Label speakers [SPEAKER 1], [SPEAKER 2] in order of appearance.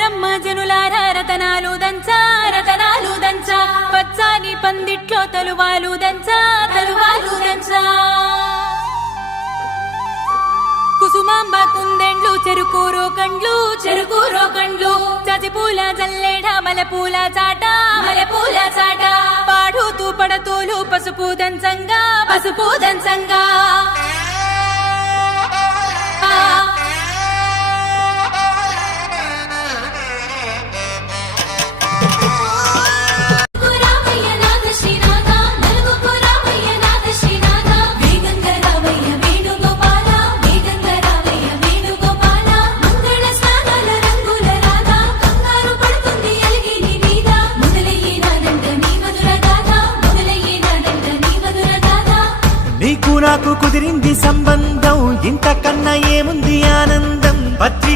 [SPEAKER 1] రమ్మ జనులారా రతనాలు దంచా రతనాలు దంచా. పచ్చాని పందిట్లో తలువాలు దంచా తలువాలు దంచా. కుసుమాంబ కుందెండ్లు చెరుకూరో కండ్లు చెరుకూరో కండ్లు. చజిపూల జల్లేడ మలపూల చాట మలపూల చాట. పాడుతూ పడతూలు పసుపు దంచంగా పసుపు దంచంగా.
[SPEAKER 2] నీకు నాకు కుదిరింది సంబంధం. ఇంతకన్నా ఏముంది ఆనందం? పత్రి